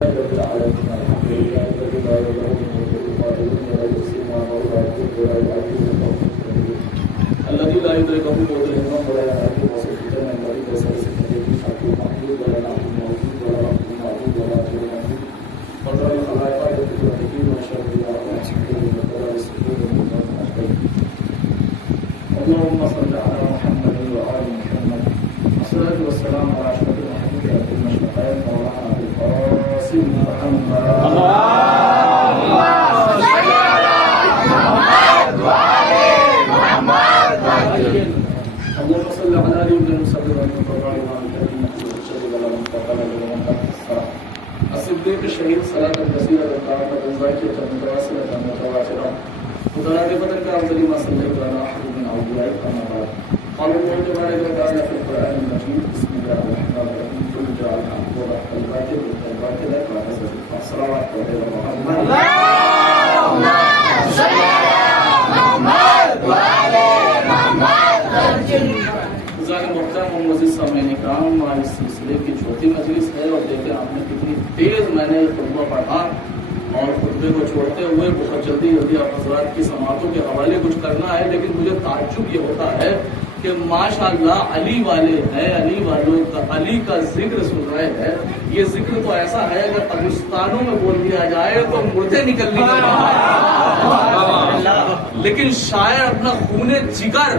الذي لا يدركه موت الهمم ولا يعرف وصف الجنة الذي وصف سكته حق محمود ولا نعبد موجود ولا رب معبود ولا غير موجود فضل الخلائق بقدرته وشر وسكون وقدر السكون اللهم صل على محمد وآل محمد والصلاة والسلام على أشرف المحمودين المشرقين مولانا أبي القاسم محمد اللهم صل على آل المصدق والمقرر والكريم الصديق الشهيد صلاة كثيرة وقامة ذاكرة متواصلة متواترة مترادفة كأفضل ما صليت على أحد من أوليائك أما بعد قال الله تبارك وتعالى في القرآن المجيد بسم الله الرحمن الرحيم قل جاء الحق وضحك الباطل والباطل وحسب الصلوات على محمد اللهم صل على محمد وعلى محترم معزز سامعین کرام، اس سلسلے کی چوتھی مجلس ہے اور دیکھیں آپ نے کتنی تیز میں نے خطبہ پڑھا اور خطبے کو چھوڑتے ہوئے بہت جلدی آپ حضرات کی سماعتوں کے حوالے کچھ کرنا ہے، لیکن مجھے تعجب یہ ہوتا ہے کہ ماشاءاللہ علی والے ہیں، علی والوں کا علی کا ذکر سن رہے ہیں۔ یہ ذکر تو ایسا ہے کہ قبرستانوں میں بول دیا جائے تو مردے نکلنے کا، لیکن شاعر اپنا خون جگر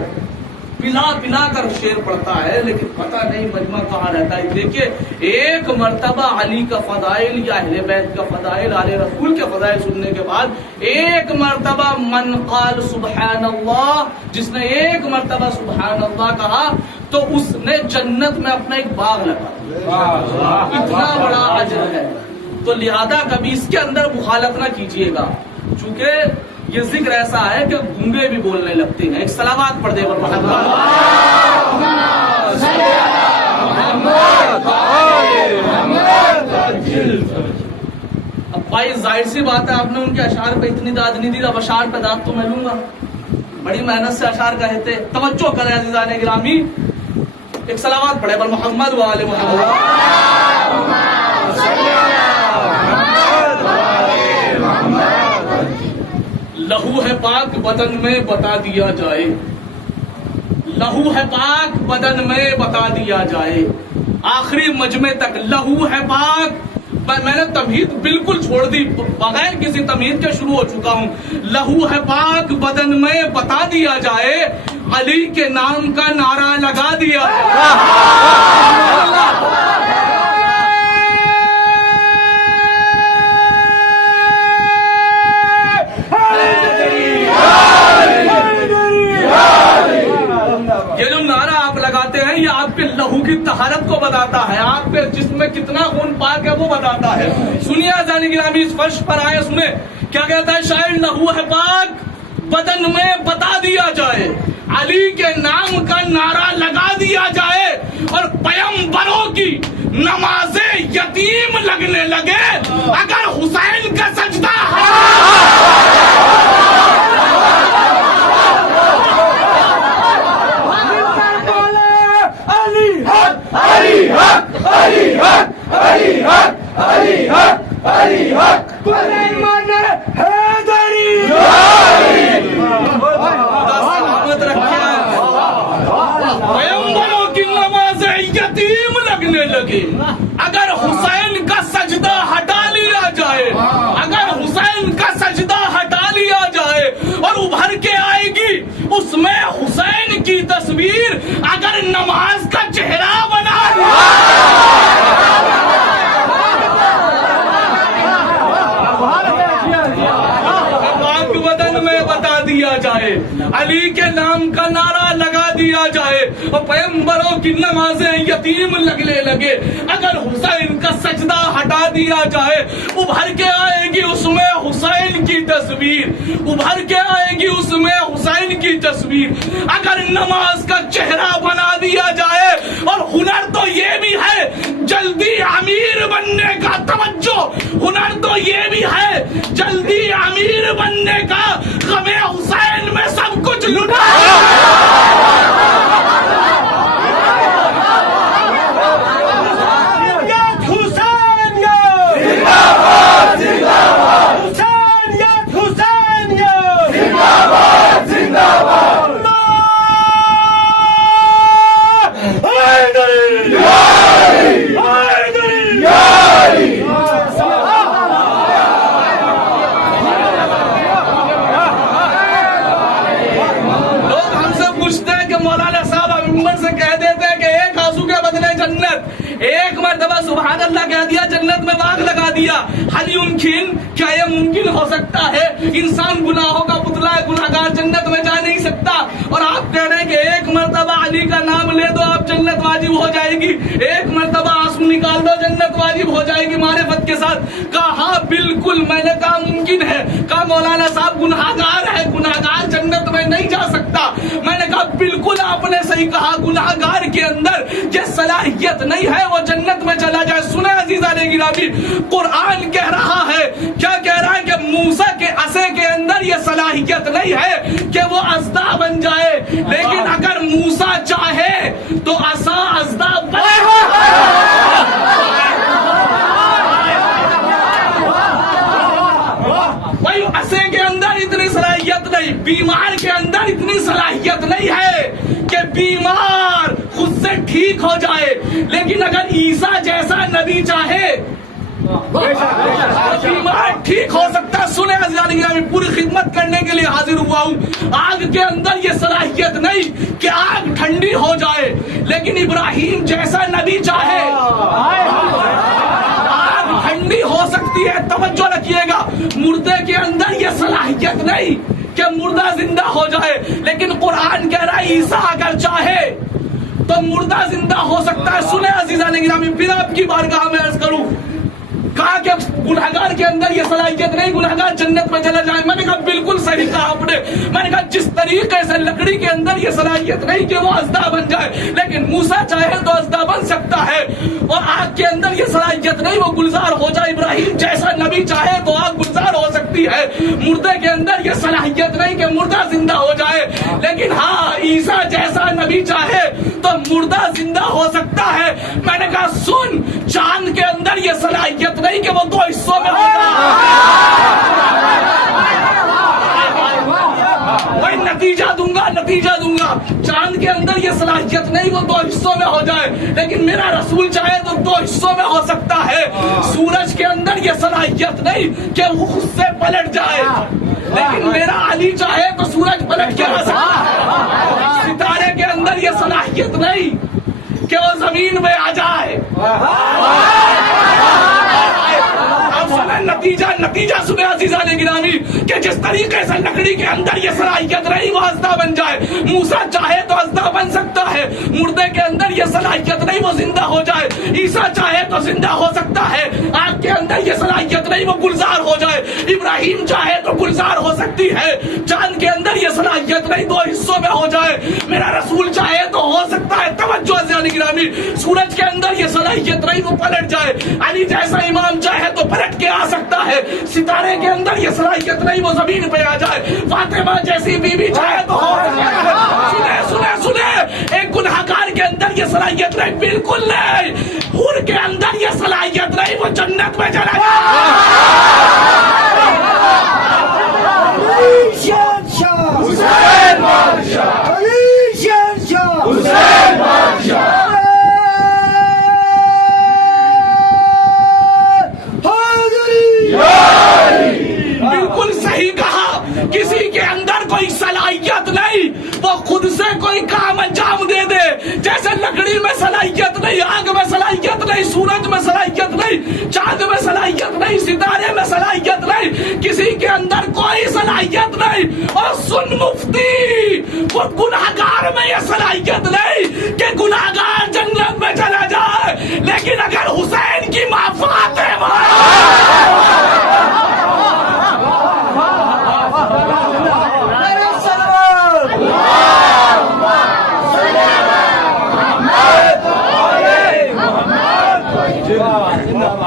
پلا کر شعر پڑھتا ہے، لیکن پتہ نہیں مجمع کہاں رہتا ہے۔ دیکھیے ایک مرتبہ علی کا فضائل یا اہل بیت کا فضائل، آل رسول کے فضائل سننے کے بعد ایک مرتبہ من قال سبحان اللہ، جس نے ایک مرتبہ سبحان اللہ کہا تو اس نے جنت میں اپنا ایک باغ لگا، اتنا بڑا اجر ہے۔ تو لہذا کبھی اس کے اندر مخالفت نہ کیجیے گا، چونکہ یہ ذکر ایسا ہے کہ گونگے بھی بولنے لگتے ہیں۔ ایک صلوات پڑھ دے اب بھائی ظاہر سی بات ہے، آپ نے ان کے اشعار پہ اتنی داد نہیں دی، اب اشعار پہ داد تو میں لوں گا، بڑی محنت سے اشعار کہے تھے۔ توجہ کریں عزیزان گرامی، ایک صلوات پڑھے بر محمد و آل محمد۔ لہو ہے پاک بدن میں بتا دیا جائے، لہو ہے پاک بدن میں بتا دیا جائے، آخری مجمع تک لہو ہے پاک۔ میں نے تمہید بالکل چھوڑ دی، بغیر کسی تمہید کے شروع ہو چکا ہوں۔ لہو ہے پاک بدن میں بتا دیا جائے، علی کے نام کا نعرہ لگا دیا جائے۔ یہ جو نعرہ آپ لگاتے ہیں یہ آپ کے لہو کی طہارت کو بتاتا ہے، آپ کے جسم میں کتنا خون پاک ہے وہ بتاتا ہے۔ سنیے عزیزان گرامی، اس فرش پر آئے، سنیں کیا کہتا ہے شاعر، لہو ہے پاک بدن میں بتا دیا جائے، علی کے نام کا نعرہ لگا دیا جائے، اور پیغمبروں کی نماز یتیم لگنے لگے اگر حسین کا سجدہ ہے۔ علی حق، علی حق، علی حق، علی حق، علی حق، سلیمان حیدری، سلامت رکھیں۔ پیغمبروں کی نماز یتیم لگنے لگے اگر حسین کا سجدہ ہٹا لیا جائے، اگر حسین کا سجدہ ہٹا لیا جائے، اور ابھر کے آئے گی اس میں حسین کی تصویر، اگر نماز کا چہرہ بنا پاک بدن میں بتا دیا جائے، علی کے نام کا نعرہ لگا دیا جائے، اور پیغمبروں کی نمازیں یتیم لگنے لگے اگر حسین کا سجدہ ہٹا دیا جائے، ابھر کے آئے گی اس میں حسین کی تصویر، ابھر کے آئے گی اس میں حسین کی تصویر، اگر نماز کا چہرہ بنا دیا جائے۔ اور ہنر تو یہ بھی ہے جلدی امیر بننے کا، توجہ، ہنر تو یہ بھی ہے جلدی امیر بننے کا، غم حسین میں سب کچھ لٹا۔ حسین یا جب آگ لگا دیا. حل یمکن, کیا یہ ممکن ہو سکتا ہے؟ انسان گناہوں کا پتلا ہے, گناہگار جنت میں جا نہیں سکتا, اور آپ کہہ رہے ہیں کہ ایک مرتبہ علی کا نام لے دو آپ جنت واجب ہو جائے گی, ایک مرتبہ آنسو نکال دو جنت واجب ہو جائے گی معرفت کے ساتھ. کہا بالکل, میں نے کہا ممکن ہے. کہا مولانا صاحب گناہگار ہے, گناہگار جنت میں نہیں جا سکتا. میں نے کہا بالکل آپ نے صحیح کہا, گناہگار کے اندر یہ صلاحیت نہیں ہے وہ جنت میں چلا جائے. سنیں عزیزان گرامی, قرآن کہہ رہا ہے, کیا کہہ رہا ہے کہ موسیٰ کے عصا کے اندر یہ صلاحیت نہیں ہے کہ وہ اژدھا بن جائے, لیکن اگر موسیٰ چاہے تو عصا اژدھا بن بھائی. عصا کے اندر اتنی صلاحیت نہیں, بیمار کے اندر اتنی صلاحیت نہیں ہے کہ بیمار خود سے ٹھیک ہو جائے, لیکن اگر عیسیٰ جیسا نبی چاہے بیمار ٹھیک ہو سکتا ہے. سنیں عزیزان گرامی, پوری خدمت کرنے کے لیے حاضر ہوا ہوں. آگ کے اندر یہ صلاحیت نہیں کہ آگ ٹھنڈی ہو جائے, لیکن ابراہیم جیسا نبی چاہے آگ ٹھنڈی ہو سکتی ہے. توجہ رکھیے گا, مردے کے اندر یہ صلاحیت نہیں کہ مردہ زندہ ہو جائے, لیکن قرآن کہہ رہا ہے عیسیٰ اگر چاہے تو مردہ زندہ ہو سکتا ہے. سنیں عزیزان گرامی, پھر آپ کی بارگاہ میں عرض کروں, کہا کہ گنہگار کے اندر یہ صلاحیت نہیں, گنہگار جنت میں چلا جائے. میں نے کہا بالکل صحیح کہا آپ نے. میں نے کہا جس طریقے سے لکڑی کے اندر یہ صلاحیت نہیں کہ وہ اژدھا بن جائے, لیکن موسیٰ چاہے تو اژدھا بن سکتا ہے, اور آگ کے اندر یہ صلاحیت نہیں وہ گلزار ہو جائے. ابراہیم جیسا نبی چاہے تو آگ گلزار ہو سکتی ہے. مردے کے اندر یہ صلاحیت نہیں کہ مردہ زندہ ہو جائے, لیکن ہاں عیسیٰ جیسا نبی چاہے تو مردہ زندہ ہو سکتا ہے. میں نے کہا سن, چاند کے اندر یہ صلاحیت نہیں کہ وہ دو حصوں میں ہوگا. میں نتیجہ دوں گا. چاند کے اندر یہ صلاحیت نہیں وہ دو حصوں میں ہو جائے, لیکن میرا رسول چاہے تو دو حصوں میں ہو سکتا ہے. سورج کے اندر یہ صلاحیت نہیں کہ وہ خود سے پلٹ جائے, لیکن میرا علی چاہے تو سورج پلٹ کے آ سکتا ہے. ستارے کے اندر یہ صلاحیت نہیں کہ وہ زمین میں آ جائے. نتیجہ سنیں عزیزان گرامی, کہ جس طریقے سے لکڑی کے اندر یہ صلاحیت نہیں وہ اژدھا بن جائے, موسیٰ چاہے تو اژدھا بن سکتا ہے. مردے کے اندر یہ صلاحیت نہیں وہ زندہ ہو جائے, عیسیٰ چاہے تو زندہ ہو سکتا ہے. آگ کے اندر یہ صلاحیت نہیں وہ گلزار ہو جائے, ابراہیم چاہے تو گلزار ہو سکتی ہے. چاند کے اندر یہ صلاحیت نہیں دو حصوں میں ہو جائے, میرا رسول چاہے تو ہو سکتا ہے. توجہ عزیزان گرامی, سورج کے اندر یہ صلاحیت نہیں وہ پلٹ جائے, علی جیسا امام چاہے تو پلٹ کے آ سکتا ہے. ستارے کے اندر یہ صلاحیت نہیں وہ زمین پہ آ جائے, فاطمہ جیسی بیوی چاہے تو ہو سکتا ہے. سنیں, ایک گنہگار کے اندر یہ صلاحیت نہیں, بالکل نہیں. حور کے اندر یہ صلاحیت نہیں وہ جنت میں چلا بالکل صحیح کہا. کسی کے اندر کوئی صلاحیت نہیں وہ خود سے کوئی کام انجام دے دے. جیسے لکڑی میں صلاحیت نہیں, آگ میں صلاحیت نہیں, سورج میں صلاحیت نہیں, چاند میں صلاحیت نہیں, ستارے میں صلاحیت نہیں, کسی کے اندر کوئی صلاحیت نہیں. اور سن مفتی, وہ گناہگار میں یہ صلاحیت نہیں کہ گناہگار جنت میں چلا جائے, لیکن اگر حسین کی ماں فاطمہ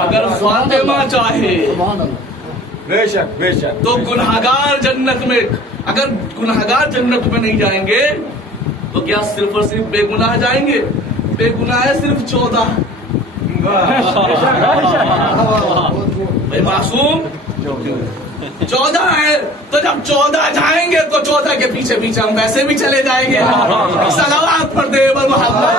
اگر فاطمہ چاہے بے شک تو گنہگار جنت میں, اگر گنہگار جنت میں نہیں جائیں گے تو کیا صرف اور صرف بے گناہ جائیں گے؟ بے گناہ ہے صرف 14. بھائی معصوم 14 ہے, تو جب 14 جائیں گے تو 14 کے پیچھے پیچھے ہم ویسے بھی چلے جائیں گے. صلوات پڑھ دے بر محمد.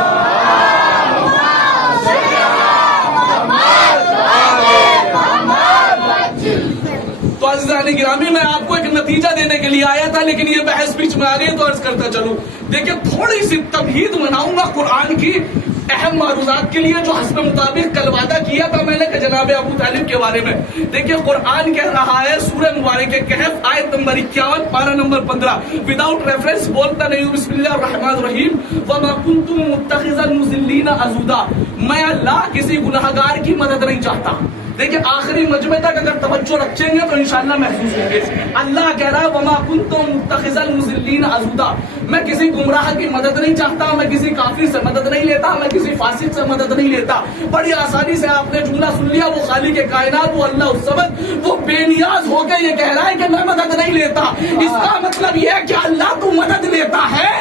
تو عزیزان گرامی, میں آپ کو ایک نتیجہ دینے کے لیے آیا تھا, لیکن یہ بحث بیچ میں آ گئی تو عرض کرتا چلوں. دیکھیں, تھوڑی سی تمہید بناؤں گا قرآن کی, اہم معروضات کے لیے جو حسب مطابق کل وعدہ کیا تھا میں نے کہ جناب ابو طالب کے بارے میں. دیکھیے قرآن کہہ رہا ہے سورہ مبارک کہف آیت نمبر 51 پارہ نمبر 15 وداؤٹ ریفرنس بولتا نہیں ہوں. بسم اللہ الرحمن الرحیم. وما کنتم متخذا المضلین عضدا. میں اللہ کسی گناہگار کی مدد نہیں چاہتا. دیکھیں آخری مجمع تک اگر توجہ رکھیں گے تو انشاءاللہ محسوس ہوں گے. اللہ کہہ رہا ہے وما کنتم متخذا المضلین عضدا. میں کسی گمراہ کی مدد نہیں چاہتا, میں کسی کافر سے مدد نہیں لیتا, میں کسی فاسق سے مدد نہیں لیتا. بڑی آسانی سے آپ نے جملہ سن لیا. وہ خالق کائنات, وہ اللہ الصمد, وہ بے نیاز ہو کے یہ کہہ رہا ہے کہ میں مدد نہیں لیتا. اس کا مطلب یہ ہے کہ اللہ کو مدد لیتا ہے.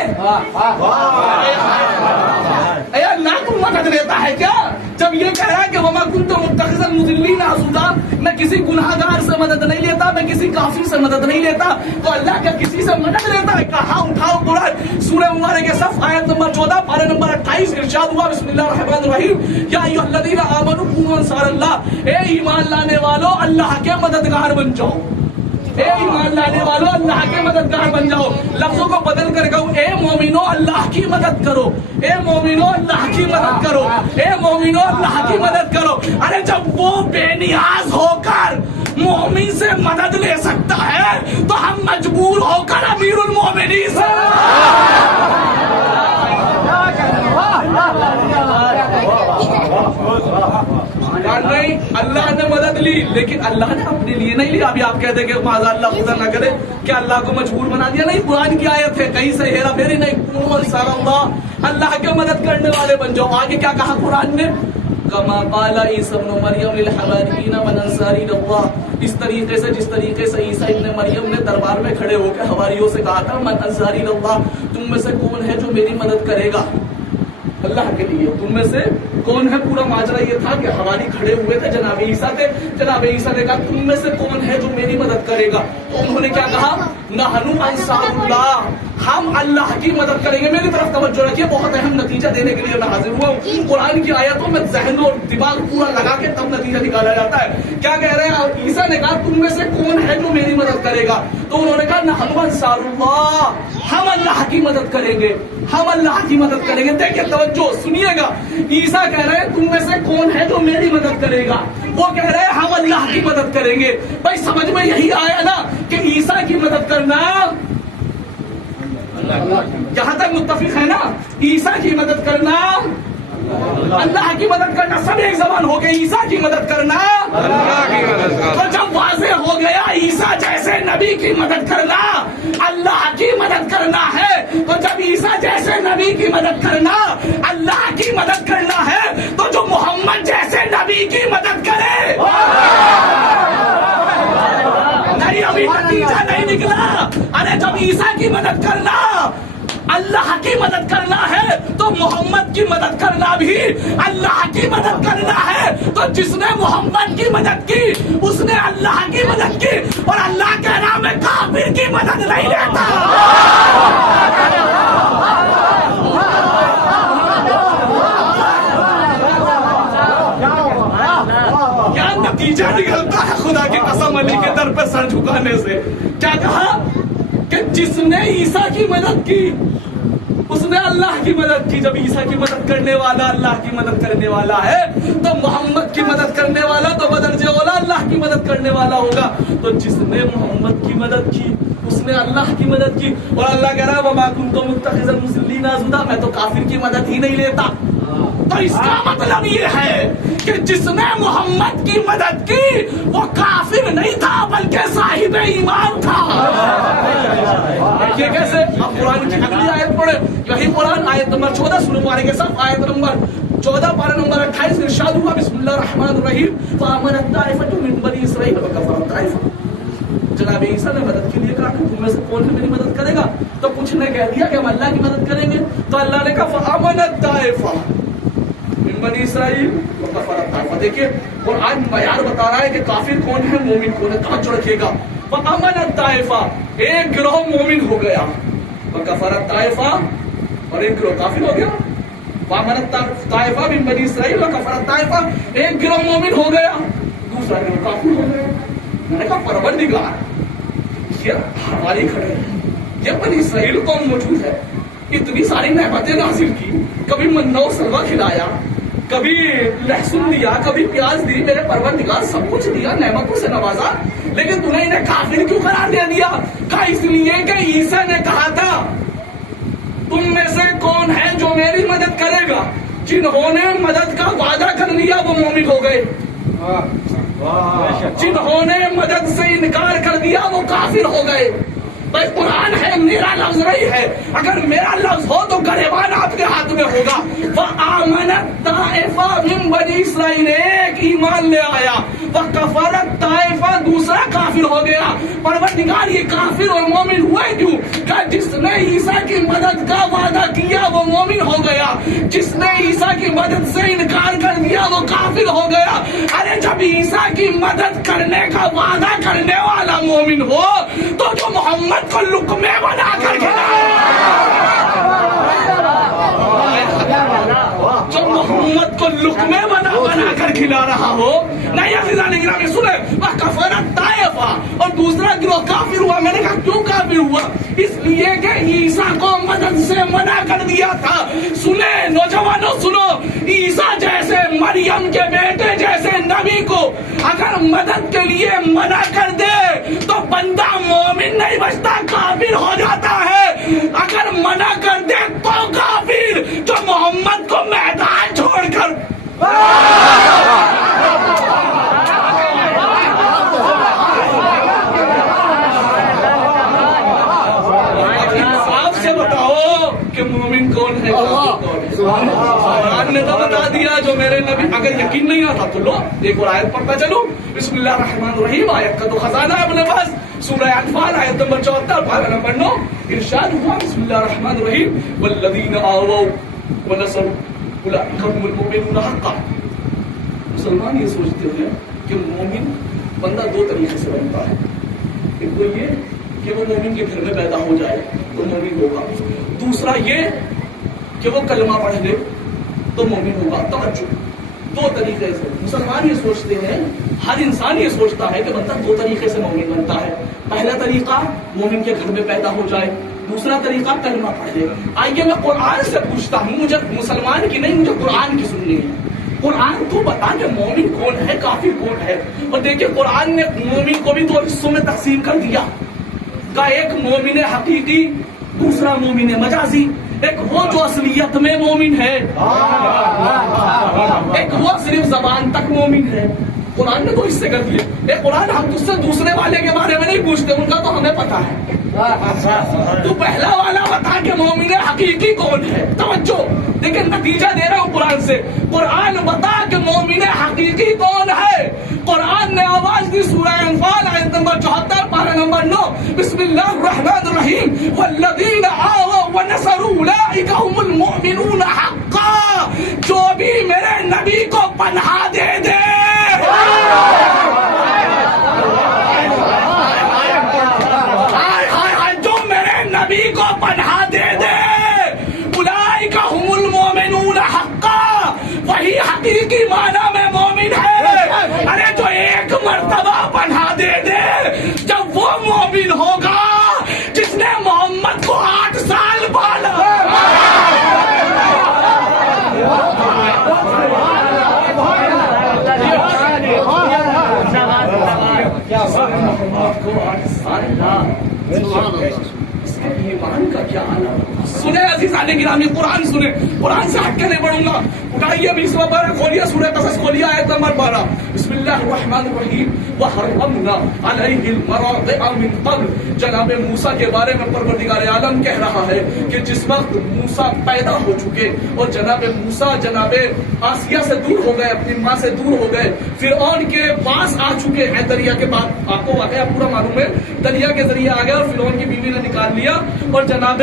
اے اللہ کو مدد لیتا ہے کیا؟ جب یہ کہہ رہا ہے کہ وما کنتم متخذا المضلین عضدا, میں کسی گناہگار سے مدد نہیں لیتا, میں کسی کافر سے مدد نہیں لیتا, تو اللہ کا کسی سے مدد لیتا ہے. کہاں اٹھاؤ قرآن سورہ مبارک صف آیت نمبر 14 پارہ نمبر 28 ارشاد ہوا بسم اللہ الرحمن الرحیم. یا ایھا الذین آمنوا کونوا انصار اللہ. اے ایمان لانے والو اللہ کے مددگار بن جاؤ. اے ایمان لانے والو اللہ کے مددگار بن جاؤ. لفظوں کو بدل کر کہو اے مومنو اللہ کی مدد کرو. اے مومنو اللہ کی مدد کرو. اے مومنو اللہ کی مدد کرو. ارے جب وہ بے نیاز ہو کر مومن سے مدد لے سکتا ہے تو ہم مجبور ہو کر امیر المومنین سے نہیں. اللہ نے مدد لی لیکن اللہ نے اپنے لیے نہیں لی. ابھی آپ کہتے ہیں کہ معاذ اللہ خدا نہ کرے کہ اللہ کو مجبور بنا دیا. نہیں, قرآن کی آیت ہے, کہیں سے ہیرا پھیری نہیں. کونوا انصار اللہ, اللہ کے مدد کرنے والے بن جاؤ. آگے کیا کہا قرآن نے؟ کما قال عیسی ابن مریم للحواریین من انصاری اللہ. اس طریقے سے جس طریقے سے عیسی ابن مریم نے دربار میں کھڑے ہو کے حواریوں سے کہا تھا من انصاری اللہ, تم میں سے کون ہے جو میری مدد کرے گا اللہ کے لیے. تم میں سے کون ہے؟ پورا ماجرا یہ تھا کہ حواری کھڑے ہوئے تھے, جناب عیسیٰ تھے. جناب عیسیٰ نے کہا تم میں سے کون ہے جو میری مدد کرے گا؟ تو انہوں نے کیا کہا؟ نحن انصار اللہ, ہم اللہ کی مدد کریں گے. میری طرف توجہ رکھیے, بہت اہم نتیجہ دینے کے لیے میں حاضر ہوا ہوں. قرآن کی آیتوں میں ذہن اور دماغ پورا لگا کے تب نتیجہ نکالا جاتا ہے. کیا کہہ رہے ہیں؟ عیسیٰ نے کہا تم میں سے کون ہے جو میری مدد کرے گا؟ تو انہوں نے کہا نحن انصار اللہ, ہم اللہ کی مدد کریں گے, ہم اللہ کی مدد کریں گے. دیکھیں توجہ سنیے گا, عیسیٰ کہہ رہے ہیں تم میں سے کون ہے جو میری مدد کرے گا, وہ کہہ رہے ہیں ہم اللہ کی مدد کریں گے. بھائی سمجھ میں یہی آیا نا کہ عیسیٰ کی مدد کرنا, جہاں تک متفق ہے نا, عیسیٰ کی مدد کرنا اللہ کی مدد کرنا سب ایک زبان ہو گئی. عیسیٰ کی مدد کرنا اللہ کی مدد کرنا. تو جب واضح ہو گیا عیسیٰ جیسے نبی کی مدد کرنا اللہ کی مدد کرنا ہے, تو جب عیسیٰ جیسے نبی کی مدد کرنا اللہ کی مدد کرنا ہے, تو جو محمد جیسے نبی کی مدد کرے نہیں, ابھی نتیجہ نہیں نکلا. ارے جب عیسیٰ کی مدد کرنا اللہ کی مدد کرنا ہے تو محمد کی مدد کرنا بھی اللہ کی مدد کرنا ہے. تو جس نے محمد کی مدد کی اس نے اللہ کی مدد کی, اور اللہ کہہ رہا میں کافر کی مدد نہیں لیتا. کیا نتیجہ نکلتا ہے خدا کی قسم علی کے در پہ سر جھکانے سے؟ کیا کہا کہ جس نے عیسیٰ کی مدد کی اس نے اللہ کی مدد کی. جب عیسیٰ کی مدد کرنے والا اللہ کی مدد کرنے والا ہے تو محمد کی مدد کرنے والا تو بدرجہ اولا اللہ کی مدد کرنے والا ہوگا. تو جس نے محمد کی مدد کی اس نے اللہ کی مدد کی. اور اللہ کہہ رہا ہے وما کنت متخذ المضلین عضدا, میں تو کافر کی مدد ہی نہیں لیتا. تو اس کا مطلب یہ ہے کہ جس نے محمد کی مدد کی وہ کافر نہیں تھا بلکہ صاحب ایمان تھا. یہ کیسے؟ اب قرآن کی اگلی آیت پڑھے, یہی قرآن آیت نمبر 14 سورہ مبارک کے صف آیت نمبر 14 پارہ نمبر 28 ارشاد ہوا بسم اللہ الرحمن الرحیم. فآمنت طائفۃ من بنی اسرائیل وکفرت طائفۃ. جناب عیسیٰ نے مدد کے لیے کہا کہ تم میں سے کون ہے میری مدد کرے گا؟ تو کچھ نے کہہ دیا کہ ہم اللہ کی مدد کریں گے. تو اللہ نے کہا فآمنت طائفہ من بنی اسرائیل وکفرت طائفہ. دیکھیے قرآن معیار بتا رہا ہے کہ کافر کون ہے مومن کون ہے. توجہ رکھیے گا. فآمنت طائفہ, ایک گروہ مومن ہو گیا, وکفرت طائفہ, اور ایک گروہ کافر ہو گیا. فآمنت طائفہ من بنی اسرائیل وکفرت طائفہ, ایک گروہ مومن ہو گیا دوسرا گروہ کافر ہو گیا. میں نے کہا پروردگار یہ ہماری کھڑے ہیں, یہ بنی اسرائیل قوم موجود ہے, اتنی ساری نعمتیں نازل کی, کبھی منو سلوا کھلایا، کبھی لہسن دیا، کبھی پیاز دی، میرے پروردگار سب کچھ دیا، نعمتوں سے نوازا، لیکن تم نے انہیں کافر کیوں قرار دے دیا؟ کہا اس لیے کہ عیسیٰ نے کہا تھا تم میں سے کون ہے جو میری مدد کرے گا؟ جنہوں نے مدد کا وعدہ کر لیا وہ مومن ہو گئے، جنہوں نے مدد سے انکار کر دیا وہ کافر ہو گئے۔ بھائی قرآن ہے، میرا لفظ نہیں ہے، اگر میرا لفظ ہو تو گریبان آپ کے ہاتھ میں ہوگا۔ وَآمَنَتْ طَائِفَةٌ مِّن بَنِي اسرائیل، ایک ایمان لے آیا، وَكَفَرَتْ طَائِفَةٌ دوسرا کافر ہو گیا۔ پروردگار یہ کافر اور مومن ہوئے کیوں؟ کہ جس نے عیسیٰ کی مدد کا وعدہ کیا وہ مومن ہو گیا، جس نے عیسیٰ کی مدد سے انکار کر دیا وہ کافر ہو گیا۔ ارے جب عیسیٰ کی مدد کرنے کا وعدہ کرنے والا مومن ہو تو جو محمد کو لقمے بنا کر کھلائے، جو محمد کو لقمے بنا کر کھلا رہا ہو، نہیں عزیزان گرامی سنیں، وَكَفَرَتْ طَائِفَةٌ اور دوسرا گروہ کافر ہوا۔ میں نے کہا کیوں کافر ہوا؟ اس لیے کہ عیسیٰ کو مدد سے منع کر دیا تھا۔ سنیں نوجوانوں سنو، عیسیٰ جیسے مریم کے بیٹے جیسے نبی کو اگر مدد کے لیے منع کر دے تو بندہ مومن نہیں بچتا، کافر ہو جاتا ہے۔ اگر منع کر دے تو کافر، جو محمد کو میدان چھوڑ کر انصاف سے بتاؤ کہ مومن کون ہے، قرآن نے تو بتا دیا جو میرے نبی، اگر یقین نہیں آتا تو لو ایک اور آیت پڑھتا چلو۔ بسم اللہ الرحمن الرحیم، آیت کا تو خزانہ ہے اپنے پاس، سورہ انفال آیت نمبر 74 پارہ نمبر 9، ارشاد ہوا بسم اللہ الرحمن الرحیم والذین آووا ونصروا اولئک هم المؤمنون حقا۔ مسلمان یہ سوچتے ہیں کہ مومن بندہ دو طریقے سے بنتا ہے، ایک تو یہ کہ وہ مومن کے گھر میں پیدا ہو جائے تو مومن ہوگا، دوسرا یہ کہ وہ کلمہ پڑھ لے تو مومن ہوگا۔ توجہ، دو طریقے سے مسلمان یہ سوچتے ہیں، ہر انسان یہ سوچتا ہے کہ بندہ دو طریقے سے مومن بنتا ہے۔ پہلا طریقہ مومن کے گھر میں پیدا ہو جائے، دوسرا طریقہ کلمہ پڑھ لے۔ آئیے میں قرآن سے پوچھتا ہوں، مجھے مسلمان کی نہیں، مجھے قرآن کی سننی ہے۔ قرآن تو بتا کہ مومن کون ہے، کافر کون ہے۔ اور دیکھیں قرآن نے مومن کو بھی دو حصوں میں تقسیم کر دیا، کا ایک مومن حقیقی، دوسرا مومن مجازی۔ ایک وہ جو اصلیت میں مومن ہے، ایک وہ صرف زبان تک مومن ہے۔ قرآن نے تو اس سے کر دیے۔ ایک قرآن ہم تجھ سے دوسرے والے کے بارے میں نہیں پوچھتے، ان کا تو ہمیں پتا ہے، تو پہلا والا بتا کہ مومن حقیقی کون ہے۔ توجہ دیکھیں، نتیجہ دے رہا ہوں قرآن سے، قرآن بتا کہ مومن حقیقی کون ہے۔ قرآن نے آواز دی، سورہ انفال آیت نمبر 74 پارہ نمبر 9، بسم اللہ الرحمن الرحیم والذین آووا ونصروا اولئک هم المؤمنون حقا۔ جو بھی میرے نبی کو پناہ دے دے، جو میرے نبی کو پناہ دے دے، اولئک هم المؤمنون حقا، وہی حقیقی معنی میں مومن ہے۔ ارے جو ایک مرتبہ پناہ دے دے، جب وہ مومن ہوگا جس نے محمد کو 8 سال پالا۔ محمد کو 8 سال ایمان کا کیا عالم۔ سنیں عزیزان گرامی، قرآن سنیں، قرآن سے ہٹ کے نہیں پڑھوں گا۔ اٹھائیے 20واں پارہ کھولیے، سورہ قصص کھولیے آیت نمبر 12، بسم اللہ الرحمن الرحیم وحرمنا علیہ المراضع من قبل۔ جناب موسیٰ کے بارے میں پروردگار عالم کہہ رہا ہے کہ جس وقت موسیٰ پیدا ہو چکے اور جناب موسیٰ جناب آسیہ سے دور ہو گئے، اپنی ماں سے دور ہو گئے، فرعون کے پاس آ چکے ہیں دریا کے بعد، آپ کو واقعہ پورا معلوم ہے، دریا کے ذریعے آ گئے اور فرعون کی بیوی نے نکال لیا، اور جناب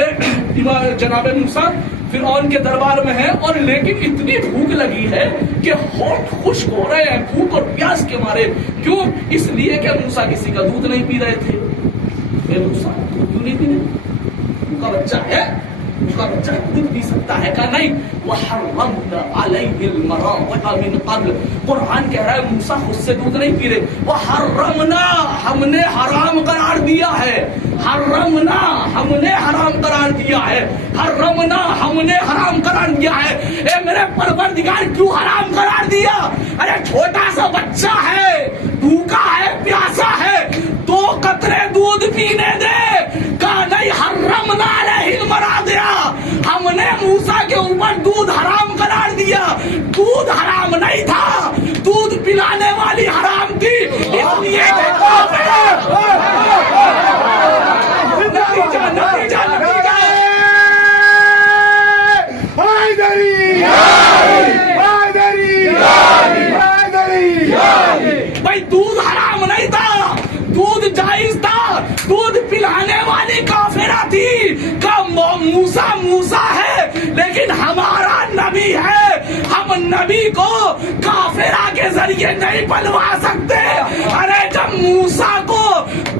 موسیٰ فرعون کے دربار میں ہے، اور لیکن اتنی بھوک لگی ہے کہ ہونٹ خشک ہو رہے ہیں بھوک اور پیاس کے مارے۔ کیوں؟ اس لیے کہ موسیٰ کسی کا دودھ نہیں پی رہے تھے۔ موسیٰ دودھ کیوں نہیں پینے؟ ان کا بچہ ہے، اس کا بچہ دودھ پی سکتا ہے کہا نہیں. وحرمنا علیہ المراضع من قبل. قرآن کہہ رہا ہے موسیٰ خود سے دودھ نہیں پی رہے. وحرمنا, ہم نے حرام قرار دیا ہے. حرمنا, ہم نے حرام قرار دیا ہے. حرمنا, ہم نے حرام قرار دیا ہے. اے میرے پروردگار کیوں حرام قرار دیا؟ ارے چھوٹا سا بچہ ہے, بھوکا ہے, پیاسا ہے, 2 قطرے دودھ پینے دے. کہا نہیں حرمنا علیہ المراضع, ہم نے موسیٰ کے اوپر دودھ حرام قرار دیا. دودھ حرام نہیں تھا, دودھ پلانے والی حرام تھی. اس لیے بھائی دودھ حرام نہیں تھا, دودھ جائز تھا. دودھ پلانے والی کافرہ تھی. موسیٰ موسیٰ ہے لیکن ہمارا نبی ہے, ہم نبی کو کافرہ کے ذریعے نہیں پلوا سکتے. ارے جب موسیٰ کو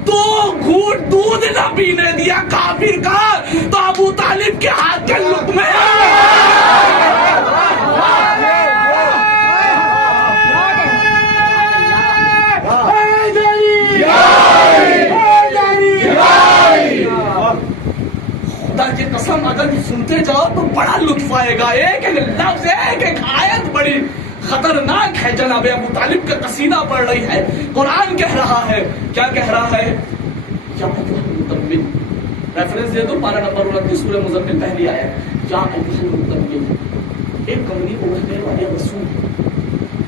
2 گھونٹ دودھ نہ پینے دیا کافر کا, تو ابو طالب کے ہاتھ کے لقمے کی قسم اگر سنتے جاؤ تو بڑا لطف آئے گا. ایک ایک لفظ, ایک ایک آیت بڑی خطرناک ہے. جناب ابو طالب کا قصیدہ پڑھ رہی ہے, قرآن کہہ رہا ہے. کیا کہہ رہا ہے؟ یا مزمل, ریفرنس دے دو, پارہ نمبر 29 سورہ مزمل پہلی آیت. یا مزمل, ایک کملی اڑنے والے رسول.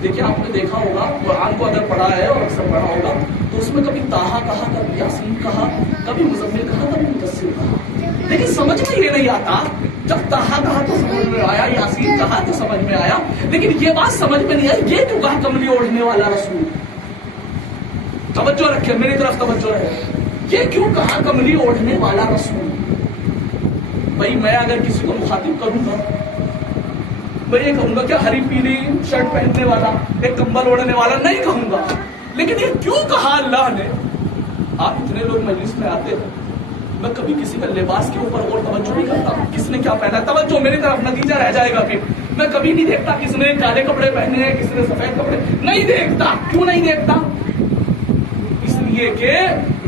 دیکھیں آپ نے دیکھا ہوگا قرآن کو اگر پڑھا ہے اور اکثر پڑھا ہوگا تو اس میں کبھی طٰہٰ کہا, کبھی یاسین کہا, کبھی مزمل کہا, کبھی مدثر کہا. لیکن سمجھ میں یہ نہیں آتا. جب طٰہٰ کہا تو سمجھ میں آیا, یاسین کہا تو سمجھ میں آیا, لیکن یہ بات سمجھ میں نہیں آئی یہ کیوں کہا کملی اوڑھنے والا رسول. توجہ رکھیں, میری طرف توجہ ہے. یہ کیوں کہا کملی اوڑھنے والا رسول؟ بھائی میں اگر کسی کو مخاطب کروں گا, میں یہ کہوں گا کہ ہری پیلی شرٹ پہننے والا, ایک کمبل اوڑھنے والا نہیں کہوں گا. لیکن یہ کیوں کہا اللہ نے؟ آپ اتنے لوگ مجلس میں آتے ہیں, میں کبھی کسی کا لباس کے اوپر اور توجہ نہیں کرتا, کس نے کیا پہنا ہے. توجہ میری طرف, نتیجہ رہ جائے گا. پھر میں کبھی نہیں دیکھتا کس نے کالے کپڑے پہنے ہیں, کس نے سفید کپڑے, نہیں دیکھتا. کیوں نہیں دیکھتا؟ اس لیے کہ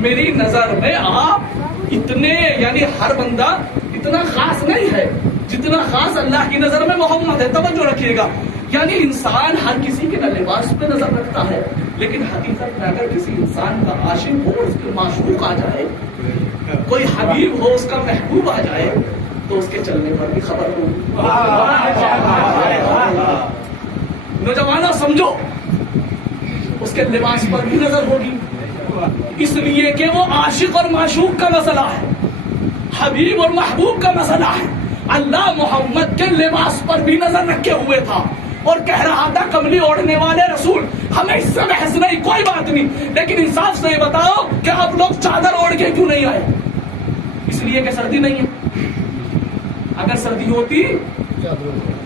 میری نظر میں آپ اتنے, یعنی ہر بندہ اتنا خاص نہیں ہے جتنا خاص اللہ کی نظر میں محمد ہے. توجہ رکھیے گا. یعنی انسان ہر کسی کے لباس پہ نظر رکھتا ہے, لیکن حقیقت میں اگر کسی انسان کا عاشق ہو, اس کے معشوق آ جائے, کوئی حبیب ہو, اس کا محبوب آ جائے, تو اس کے چلنے پر بھی خبر ہو. نوجوانوں سمجھو, اس کے لباس پر بھی نظر ہوگی. اس لیے کہ وہ عاشق اور معشوق کا مسئلہ ہے, حبیب اور محبوب کا مسئلہ ہے. اللہ محمد کے لباس پر بھی نظر رکھے ہوئے تھا اور کہہ رہا تھا کملی اوڑھنے والے رسول. ہمیں اس سے بحث نہیں, کوئی بات نہیں, لیکن انصاف سے یہ بتاؤ کہ آپ لوگ چادر اوڑھ کے کیوں نہیں آئے؟ اس لیے کہ سردی نہیں ہے. اگر سردی ہوتی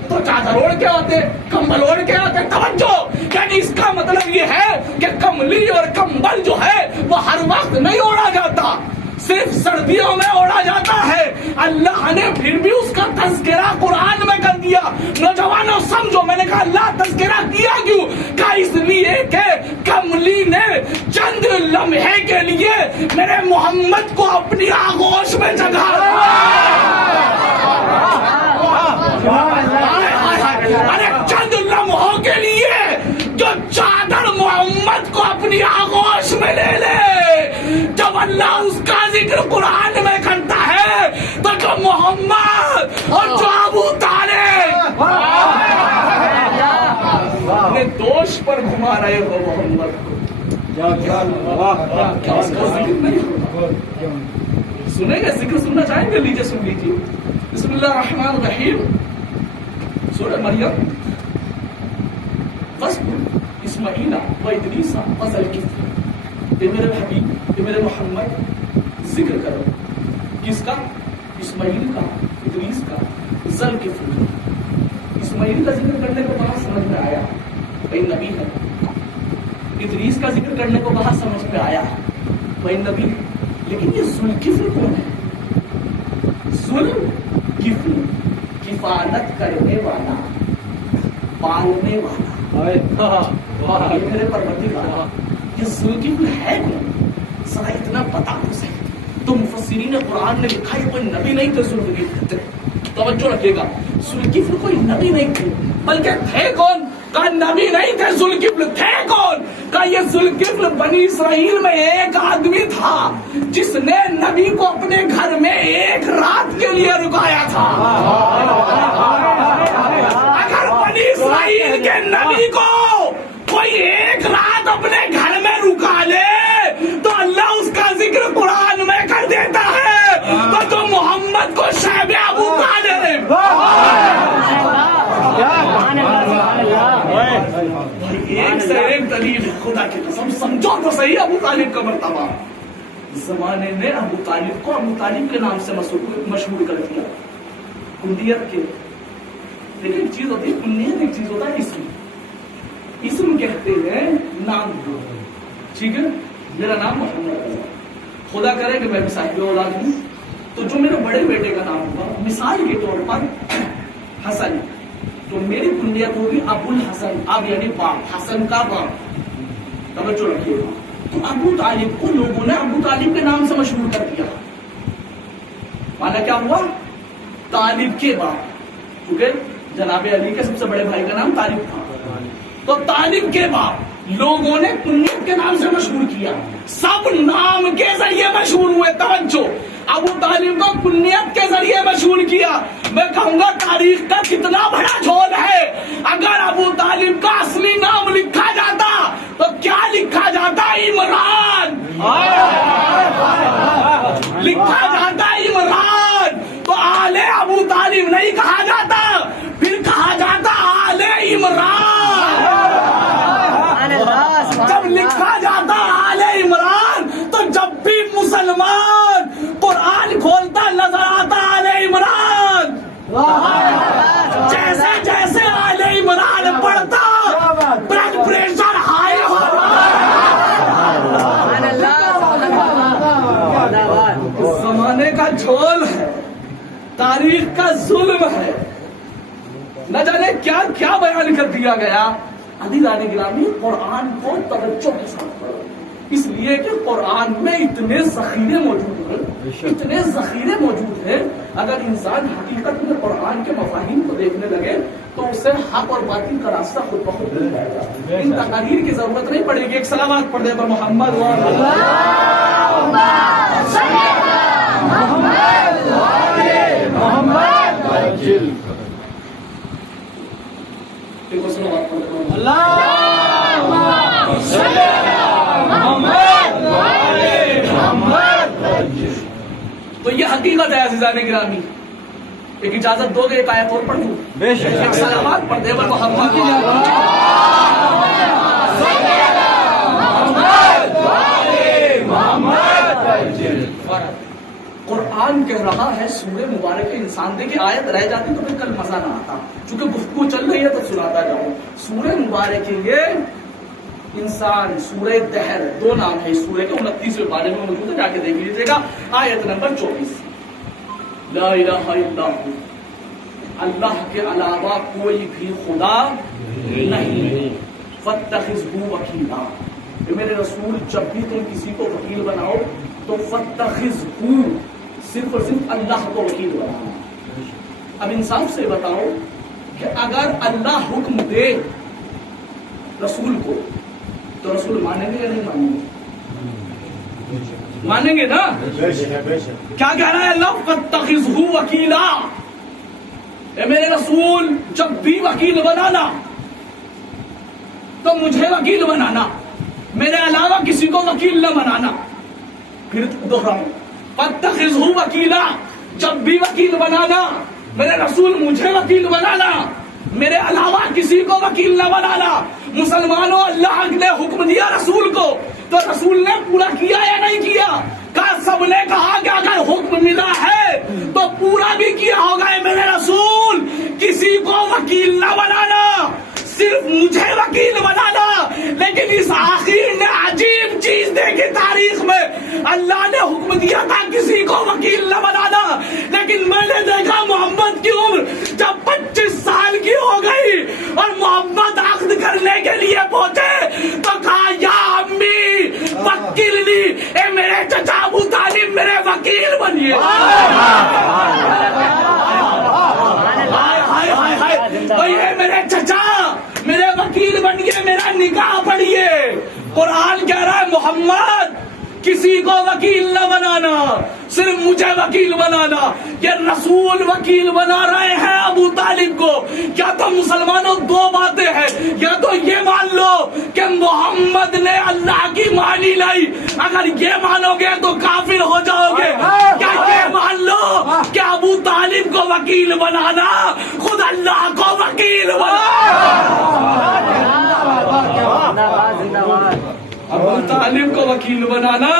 تو چادر اوڑھ کے آتے, کمبل اوڑھ کے آتے. توجہ, یعنی اس کا مطلب یہ ہے کہ کملی اور کمبل جو ہے وہ ہر وقت نہیں اوڑھا جاتا, صرف سردیوں میں اوڑھا جاتا ہے. اللہ نے پھر بھی اس کا تذکرہ قرآن میں کر دیا. نوجوانوں سمجھو, میں نے کہا اللہ تذکرہ کیا کیوں؟ کہ اس لیے کہ کملی نے چند لمحے کے لیے میرے محمد کو اپنی آغوش میں جگہ. ارے چند لمحوں کے لیے جو چادر محمد کو اپنی آغوش میں لے لے, جب اللہ اس کا ذکر قرآن میں کرتا ہے تو جو محمد اور جو ابو طالب اپنے دوش پر گھما رہے ہو محمد کو, کیا اس کا ذکر نہیں ہوگا؟ سنیں گے, ذکر سننا چاہیں گے؟ لیجیے سن لیجیے. بسم اللہ الرحمن الرحیم, سورہ مریم. وَاذْكُرْ إِسْمَاعِیلَ وَإِدْرِیسَ وَذَا الْکِفْلِ. یہ میرے حبیب, یہ میرے محمد ذکر کرو. کس کا؟ اسماعیل کا, ادریس کا, ذل کفل کا. اسماعیل کا ذکر کرنے کو کہاں سمجھ میں آیا؟ بھائی نبی ہے. ادریس کا ذکر کرنے کو کہاں سمجھ میں آیا؟ بھائی نبی ہے. لیکن یہ ذل کفل کون ہے؟ ذل ذوالکفل کفالت کرنے والا پالنے والا یہ میرے پروردگار یہ ذوالکفل ہے کون ذرا اتنا بتا دو صحیح تو مفسرین قرآن نے لکھا ہے کوئی نبی نہیں تھے ذوالکفل توجہ رکھیے گا ذوالکفل کوئی نبی نہیں تھے بلکہ تھے کون کہا نبی نہیں تھے ذوالکفل تھے کون کہا یہ ذوالکفل بنی اسرائیل میں ایک آدمی تھا جس نے نبی کو اپنے گھر میں ایک رات کے لیے رکایا تھا اگر بنی اسرائیل کے نبی کو کوئی ایک رات اپنے گھر میں رکا لے تو اللہ اس کا ذکر قرآن میں کر دیتا ہے تو محمد کو شیب ابو طالب ایک سے ایک دلیل ہے خدا کی قسم سمجھو تو صحیح ابو طالب کا مرتبہ زمانے نے ابو طالب کو ابو طالب کے نام سے مشہور کر دیا کنیت کے لیکن ایک چیز ہوتی ہے کنیت ایک چیز ہوتا ہے اسم کہتے ہیں نام ٹھیک ہے میرا نام محمد ہے خدا کرے کہ میں بھی صاحب اولاد ہوں تو جو میرے بڑے بیٹے کا نام ہوگا مثال کے طور پر حسن تو میری کنیت ہوگی ابو الحسن اب یعنی باپ حسن کا باپ توجہ رکھیے گا تو ابو طالب کو لوگوں نے ابو طالب کے نام سے مشہور کر دیا مانا کیا ہوا طالب کے باپ کیونکہ جناب علی کے سب سے بڑے بھائی کا نام طالب تھا تو طالب کے باپ لوگوں نے کنیت کے نام سے مشہور کیا سب نام کے ذریعے مشہور ہوئے توجہ ابو طالب کو کنیت کے ذریعے مشہور کیا میں کہوں گا تاریخ کا کتنا بڑا جھول ہے اگر ابو طالب کا اصلی نام لکھا جاتا تو کیا لکھا جاتا عمران لکھا جاتا عمران تو آل ابو طالب نہیں کہا جاتا پھر کہا جاتا آل عمران جب لکھا جاتا آل عمران تو جب بھی مسلمان قرآن کھولتا نظر آتا آل عمران جیسے جیسے آل عمران پڑھتا بلڈ پریشر ہائی اس زمانے کا جھول ہے تاریخ کا ظلم ہے نہ جانے کیا کیا بیان کر دیا گیا عزیزان گرامی قرآن کو توجہ کے ساتھ پڑھو اس لیے کہ قرآن میں اتنے ذخیرے موجود ہیں اگر انسان حقیقت میں قرآن کے مفاہیم کو دیکھنے لگے تو اسے حق اور باطل کا راستہ خود بخود مل جائے گا ان تقاریر کی ضرورت نہیں پڑے گی ایک سلامات پڑھ دے پر محمد تو یہ حقیقت ہے عزیزان گرامی ایک اجازت دو گے ایک آیت اور پڑھ دوں ایک سلامات پڑھ دے پر محمد قرآن کہہ رہا ہے سورہ مبارک انسان دیکھیں آیت رہ جاتی تو پھر کل مزہ نہ آتا چونکہ گفتگو چل رہی ہے تو سناتا جاؤں سورہ مبارک یہ انسان سورہ دہر دو نام ہے اس سورہ کے 29ویں پارے میں موجود ہے جا کے دیکھ لیجیے گا آیت نمبر 24 لا الہ الا ہو اللہ کے علاوہ کوئی بھی خدا نہیں فاتخذہ وکیلا میرے رسول جب بھی تم کسی کو وکیل بناؤ تو فاتخذہ صرف اور صرف اللہ کو وکیل بنانا اب انصاف سے بتاؤ کہ اگر اللہ حکم دے رسول کو تو رسول مانیں گے یا نہیں مانیں گے مانیں گے نا کیا کہہ رہا ہے اللہ فاتخذہ وکیلا اے میرے رسول جب بھی وکیل بنانا تو مجھے وکیل بنانا میرے علاوہ کسی کو وکیل نہ بنانا پھر دوہراؤں فاتخذہ وکیلا جب بھی وکیل بنانا میرے رسول مجھے وکیل بنانا میرے علاوہ کسی کو وکیل نہ بنانا مسلمانوں اللہ نے حکم دیا رسول کو تو رسول نے پورا کیا یا نہیں کیا کہا سب نے کہا کہ اگر حکم ملا ہے تو پورا بھی کیا ہوگا میرے رسول کسی کو وکیل نہ بنانا صرف مجھے وکیل بنانا لیکن اس آخر نے عجیب چیز دیکھی تاریخ میں اللہ نے حکم دیا تھا کسی کو وکیل نہ بنانا لیکن میں نے دیکھا محمد عمر جب 25 سال کی ہو گئی اور محمد عقد کرنے کے لیے پہنچے تو کہا یا امی وکیلنی، اے میرے چچا ابو طالب میرے وکیل بنیے. اے میرے چچا میرے وکیل بنیے، میرا نکاح پڑھیے. قرآن کہہ رہا ہے محمد کسی کو وکیل نہ بنانا، صرف مجھے وکیل بنانا. یہ رسول وکیل بنا رہے ہیں ابو طالب کو. کیا تو مسلمانوں دو باتیں ہیں، یا تو یہ مان لو کہ محمد نے اللہ کی مانی لائی، اگر یہ مانو گے تو کافر ہو جاؤ گے. کیا یہ مان لو کہ ابو طالب کو وکیل بنانا خود اللہ کو وکیل ابو طالب کو وکیل بنانا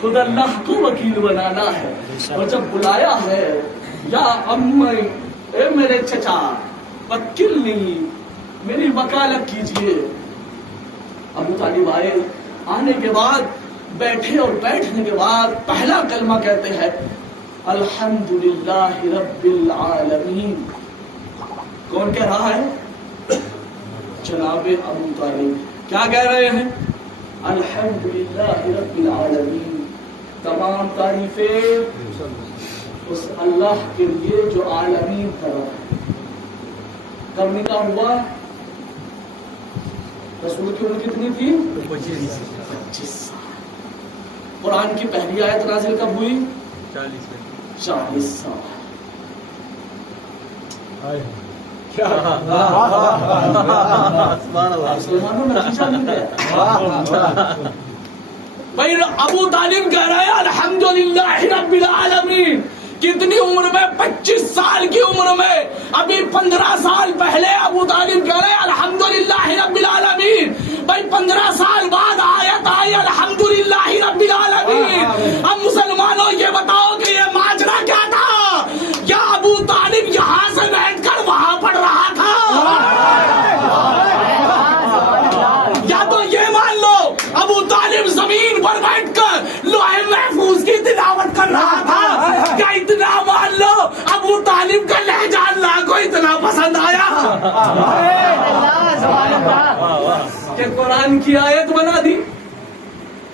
خود اللہ کو وکیل بنانا ہے. اور جب بلایا ہے یا امی اے میرے چچا وکیل نہیں، میری وکالت کیجئے. ابو طالب آئے، آنے کے بعد بیٹھے اور بیٹھنے کے بعد پہلا کلمہ کہتے ہیں الحمدللہ رب العالمین. کون کہہ رہا ہے؟ جناب ابو طالب. کیا کہہ رہے ہیں؟ الحمدللہ رب العالمین. تمام تعریفیں اس اللہ کے لیے جو عالمین کر رہا ہے. کب نکاح ہوا؟ رسول کی عمر کتنی تھی؟ 25 سال. قرآن کی پہلی آیت نازل کب ہوئی؟ 40 سال. بھائی ابو طالب کہہ رہے ہیں الحمدللہ رب العالمین. کتنی عمر میں؟ 25 سال کی عمر میں. ابھی 15 سال پہلے ابو طالب کہہ رہے ہیں الحمدللہ رب العالمین. بھائی 15 سال بعد آیت آئی الحمدللہ رب العالمین. اب مسلمانوں یہ بتاؤ کہ یہ ماجرا کیا تھا؟ یا ابو طالب یہاں سے بیٹھ کر وہاں پڑھ رہا تھا؟ یا تو یہ مان لو ابو طالب زمین پر بیٹھ کر لوح محفوظ کی تلاوت کر رہا تھا. کیا اتنا مان لو ابو طالب کا لہجہ اللہ کو اتنا پسند آیا کہ قرآن کی آیت بنا دی؟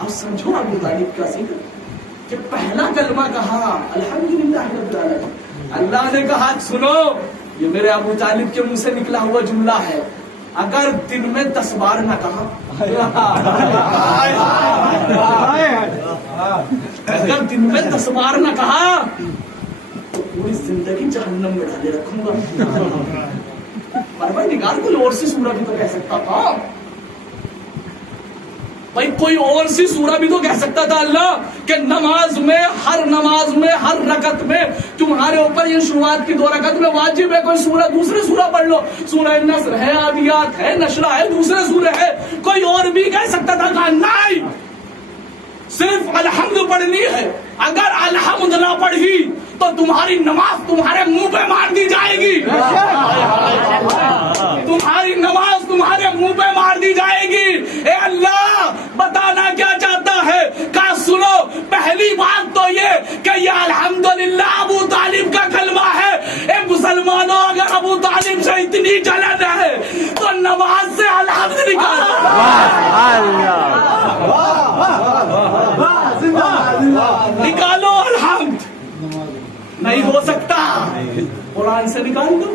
اب سمجھو ابو طالب کا ذکر کہ پہلا کلمہ کہا الحمدللہ رب العالمین. اللہ نے کہا سنو، یہ میرے ابو طالب کے منہ سے نکلا ہوا جملہ ہے. اگر دن میں 10 بار نہ کہا، اگر دن میں 10 بار نہ کہا تو پوری زندگی جہنم میں ڈالے رکھوں گا. پروردگار کوئی اور سی سورہ بھی تو کہہ سکتا تھا. بھائی کوئی اور سی سورہ بھی تو کہہ سکتا تھا اللہ کہ نماز میں ہر رکعت میں تمہارے اوپر یہ شروعات کی 2 رکعت میں واجب ہے. کوئی سورہ دوسرے سورہ پڑھ لو، سورہ نصر ہے، عادیات ہے، نشرہ ہے، دوسرے سورہ ہے. کوئی اور بھی کہہ سکتا تھا کہ نہیں، صرف الحمد پڑھنی ہے. اگر الحمد نہ پڑھی تو تمہاری نماز تمہارے منہ پہ مار دی جائے گی. تمہاری نماز تمہارے منہ پہ مار دی جائے گی. اے اللہ بتانا کیا چاہتا ہے؟ کہا سنو، پہلی بات تو یہ کہ یہ الحمدللہ ابو طالب کا کلمہ ہے. اے مسلمانوں اگر ابو طالب سے اتنی جلن ہے تو نماز سے الحمد نکالو. نکالو الحمد. نہیں ہو سکتا قرآن سے نکال دو.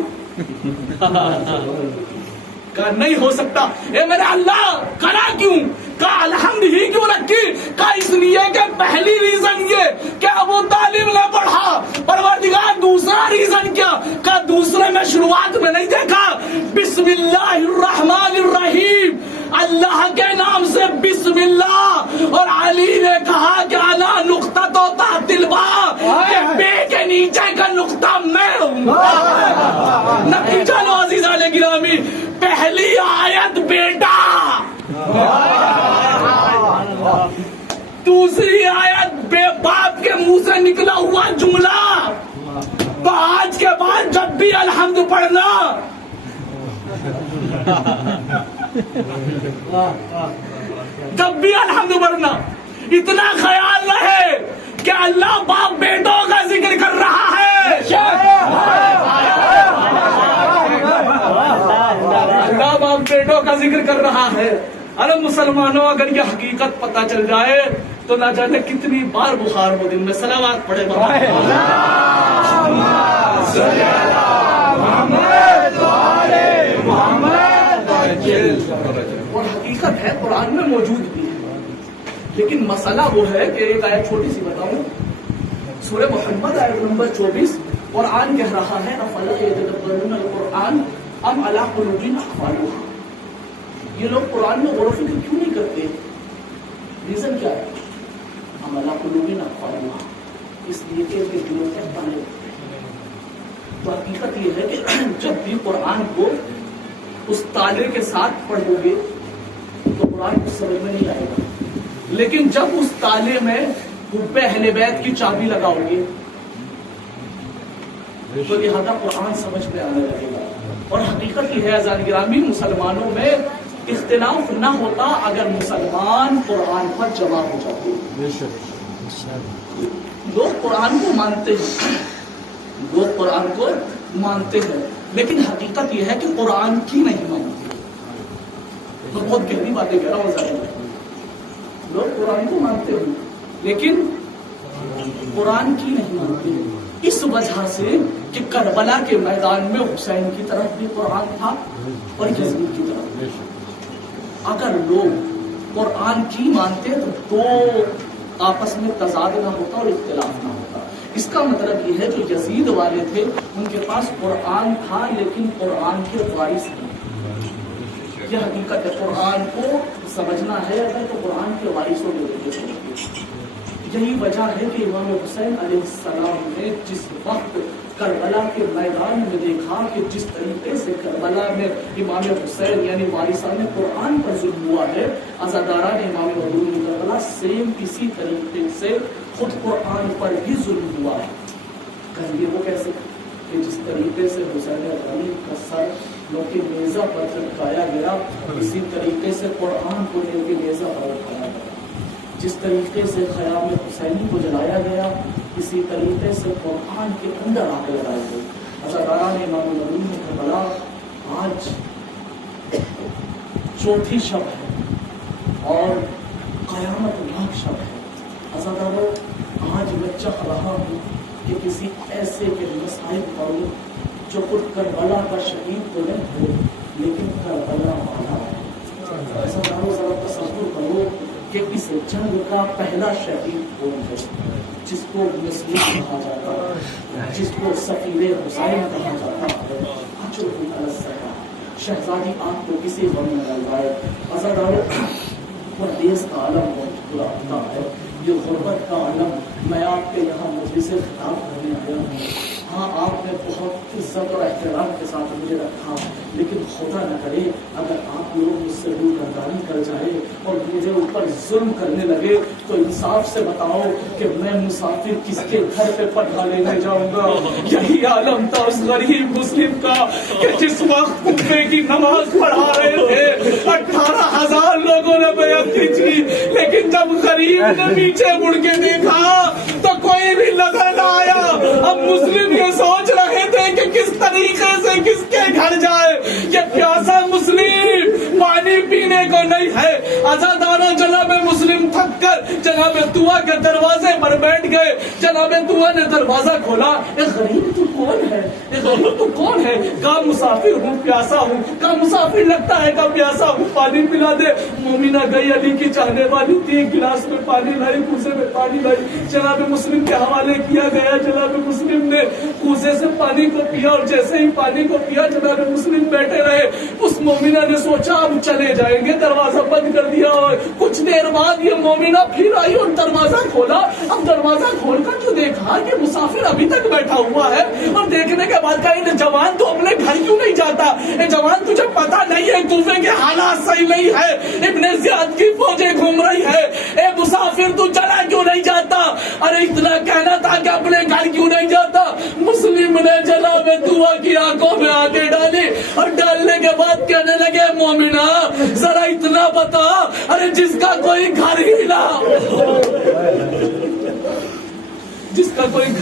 کہا نہیں ہو سکتا. اے میرے اللہ کرا کیوں؟ کہا الحمد ہی کیوں رکھی؟ کہا اس لیے کہ پہلی ریزن یہ کہ ابو طالب نے پڑھا. پروردگار دوسرا ریزن کیا؟ کہا دوسرے میں شروعات میں نہیں دیکھا بسم اللہ الرحمن الرحیم، اللہ کے نام سے بسم اللہ. اور علی نے کہا کہ انا نقطہ تو تحت البا، کہ بے کے نیچے کا نقطہ میں ہوں. نتیجہ لو عزیزان گرامی، پہلی آیت بیٹا، دوسری آیت بے باپ کے منہ سے نکلا ہوا جملہ. تو آج کے بعد جب بھی الحمد پڑھنا جب بھی الحمد پڑھنا اتنا خیال رہے کہ اللہ باپ بیٹوں کا ذکر کر رہا ہے. رہا ہے. ارے مسلمانوں اگر یہ حقیقت پتہ چل جائے تو نہ جانے کتنی بار بخار ہو دن میں. صلوات پڑھے اور حقیقت ہے قرآن میں موجود بھی ہے. لیکن مسئلہ وہ ہے کہ ایک آیت چھوٹی سی بتاؤں, سورہ محمد آیت نمبر 24, قرآن کہہ رہا ہے افلا یتدبرون القرآن ام علی قلوب اقفالها. یہ لوگ قرآن میں غور و فکر کیوں نہیں کرتے؟ ریزن کیا ہے؟ ام علی قلوب اقفالها, اس لیے کہ ان کے دلوں کے تالے ہوتے ہیں. تو حقیقت یہ ہے کہ جب بھی قرآن کو اس تالے کے ساتھ پڑھو گے تو قرآن کو سمجھ میں نہیں آئے گا. لیکن جب اس تالے میں حب اہل بیت کی چابی لگاؤ گے تو لہذا قرآن سمجھ میں آنے لگے گا. اور حقیقت یہ ہے عزیزان گرامی, مسلمانوں میں اختلاف نہ ہوتا اگر مسلمان قرآن پر جمع ہو جاتے. لوگ قرآن کو مانتے ہیں, لوگ قرآن کو مانتے ہیں, لیکن حقیقت یہ ہے کہ قرآن کی نہیں مانتے. میں بہت گہری باتیں کہہ رہا ہوں. لوگ قرآن کو مانتے ہیں لیکن قرآن کی نہیں مانتے, اس وجہ سے کہ کربلا کے میدان میں حسین کی طرف بھی قرآن تھا اور یزید کی طرف بھی. اگر لوگ قرآن کی مانتے تو دو آپس میں تضاد نہ ہوتا اور اختلاف نہ ہوتا. اس کا مطلب یہ ہے جو یزید والے تھے ان کے پاس قرآن تھا لیکن قرآن کے وارث نہیں. یہ حقیقت ہے. قرآن کو سمجھنا ہے اگر تو قرآن کے وارثوں میں دیکھیں. یہی وجہ ہے کہ امام حسین علیہ السلام نے جس وقت کربلا کے میدان میں دیکھا کہ جس طریقے سے کربلا میں امام حسین یعنی وارثان قرآن پر ظلم ہوا ہے, عزاداران امام مظلوم کربلا سیم اسی طریقے سے خود قرآن پر بھی ظلم ہوا ہے. کہیں وہ کیسے کہ جس طریقے سے حسین غنی کا سر لوگ کے نیزہ پر چٹکایا گیا, اسی طریقے سے قرآن کو لے کے نیزہ پر اٹھایا گیا. جس طریقے سے خیام حسینی کو جلایا گیا اسی طریقے سے قرآن کے اندر آ کے لگائے گئے. عزاداران امام مظلوم کربلا آج چوتھی شب ہے اور قیامت ناک شب ہے. عزاداروں, آج میں چاہ رہا ہوں کہ کسی ایسے کے مسائل پڑھوں جو خود کربلا کا شہید تو نہیں ہو لیکن کربلا والا ہے. عزاداروں, ذرا تصور کرو کہ اس جنگ کا پہلا شہید کون ہے جس کو مسلم کہا جاتا ہے, جس کو سفیر حسین کہا جاتا ہے. شہزادی آپ کو کسی غم میں ڈلوائے. عزاداروں, پردیس کا عالم بہت برا ہوتا ہے, یہ غربت کا عالم. میں آپ کے یہاں مجلس خطاب کرنے آیا ہوں. ہاں, آپ نے بہت عزت اور احترام کے ساتھ مجھے رکھا, لیکن خدا نہ کرے اگر آپ لوگ مجھ سے روگردانی کر جائے اور مجھے اوپر ظلم کرنے لگے تو انصاف سے بتاؤ کہ میں مسافر کس کے گھر پہ پٹھا لینے جاؤں گا. یہی عالم تھا اس غریب مسلم کا کہ جس وقت خطبے کی نماز پڑھا رہے تھے 18,000 لوگوں نے بیعت کی تھی, لیکن جب غریب نے پیچھے مڑ کے دیکھا تو کوئی بھی نظر نہ آیا. اب مسلم یہ سوچ رہے تھے کہ کس طریقے سے کس کے گھر جائے. یہ پیاسا مسلم پانی پینے کو نہیں ہے. عزاداروں, جناب مسلم تھک کر جناب طوع کے دروازے پر بیٹھ گئے. جناب طوع نے دروازہ کھولا. اے غریب تو کون ہے, اے غریب تو کون ہے؟ کہا مسافر ہوں, پیاسا ہوں. کہا مسافر لگتا ہے, کہا پیاسا ہوں, پانی پلا دے. مومنہ گئی علی کی چاہنے والی تھی, ایک گلاس میں پانی لائی, کوزے میں پانی لائی, جناب مسلم کے حوالے کیا گیا. جناب مسلم نے کوزے سے پانی کو پیا اور جیسے ہی پانی کو پیا جناب مسلم بیٹھے رہے. اس مومنہ نے سوچا اب چلے جائیں گے, دروازہ بند کر دیا. اور کچھ دیر بعد یہ مومنہ پھر آئی اور دروازہ کھولا. اب دروازہ کھول کر جو دیکھا کہ مسافر ابھی تک بیٹھا ہوا ہے, اور دیکھنے کے بعد کہا جوان تو اپنے گھر کیوں نہیں جاتا؟ اے جوان تجھے پتا نہیں ہے کوفے کے حالات صحیح نہیں ہے, ابن زیاد کی فوجیں گھوم رہی ہے. اے مسافر تو چلا کیوں نہیں جاتا؟ ارے اتنا کہنا تھا کہ اپنے گھر کیوں نہیں جاتا. مسلم نے جناب طوع کی آنکھوں میں آنکھیں ڈالی اور ڈالنے کے بعد کہنے لگے مومنہ ذرا اتنا بتا, ارے جس کا کوئی گھر ہی نہ, جس کا کوئی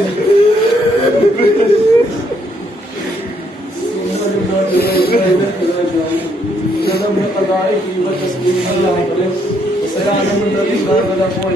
ہے